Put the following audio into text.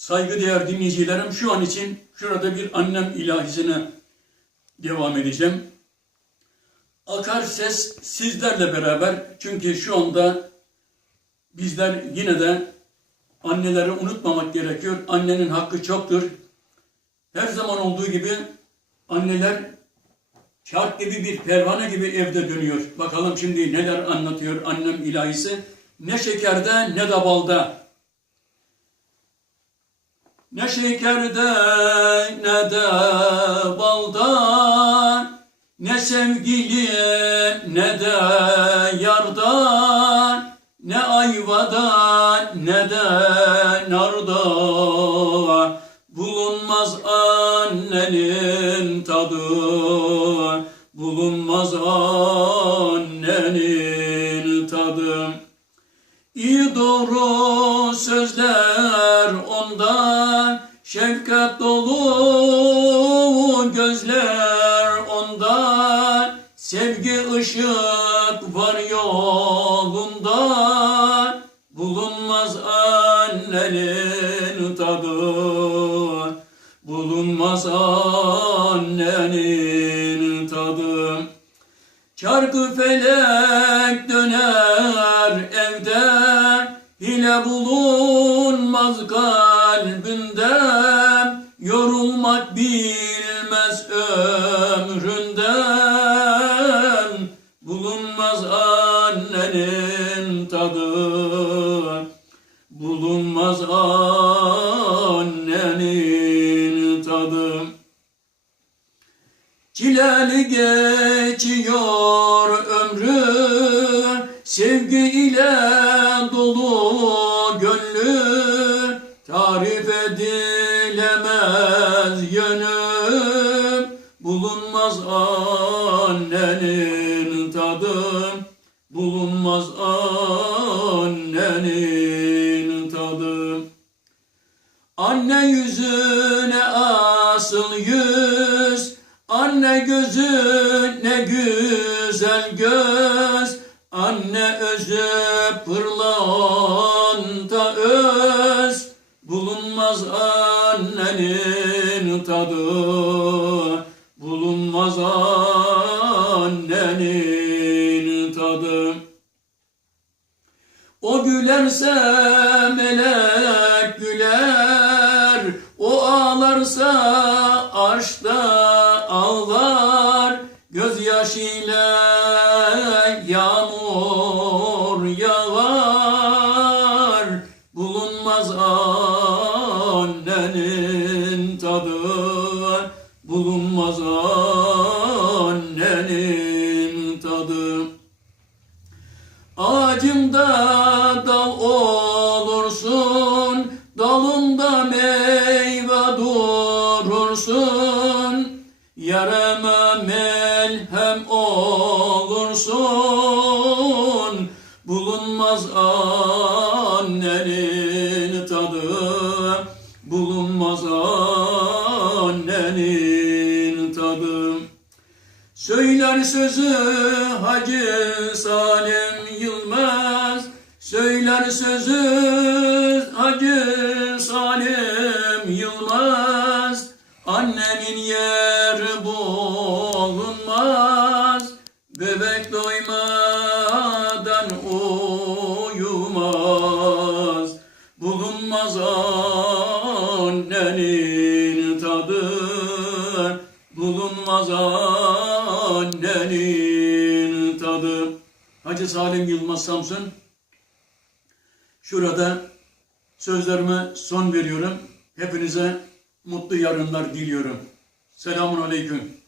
Saygıdeğer dinleyicilerim şu an için şurada bir annem ilahisine devam edeceğim. Akar ses sizlerle beraber çünkü şu anda bizler yine de anneleri unutmamak gerekiyor. Annenin hakkı çoktur. Her zaman olduğu gibi anneler çark gibi bir pervane gibi evde dönüyor. Bakalım şimdi neler anlatıyor annem ilahisi. Ne şekerde ne de balda. Ne şekerde ne de balda Ne sevgili ne de yarda Ne ayvada ne de narda Bulunmaz annenin tadı Bulunmaz annenin tadı. İyi doğru sözler ondan, şefkat dolu gözler ondan, sevgi ışık var yolunda, bulunmaz annenin tadı, bulunmaz annenin tadı. Çarkı felek döner evde Hile bulunmaz kalbinde Yorulmak bilmez ömründen. Bulunmaz annenin tadı Bulunmaz annenin tadı. Çileli geçiyor ömrü, sevgi edilemez yönü, bulunmaz annenin tadı, bulunmaz annenin tadı. Anne yüzüne asıl yüz, anne gözü ne güzel göz, anne özü pırlanta öz, bulunmaz annenin tadı, bulunmaz annenin tadı. O gülerse melek güler, o ağlarsa aşkta ağlar, gözyaşıyla yağmur yağar, bulunmaz annenin tadı, bulunmaz annenin tadı. Ağacımda dal olursun, dalımda meyve durursun. Yarama melhem olursun, bulunmaz annenin tadı, bulunmaz annenin. Söyler sözü Hacı Salim Yılmaz. Söyler sözü Hacı Salim Yılmaz. Annenin yeri bulunmaz Bebek doymadan annenin tadı Hacı Salim Yılmaz Samsun Şurada sözlerime son veriyorum. Hepinize mutlu yarınlar diliyorum. Selamun Aleyküm.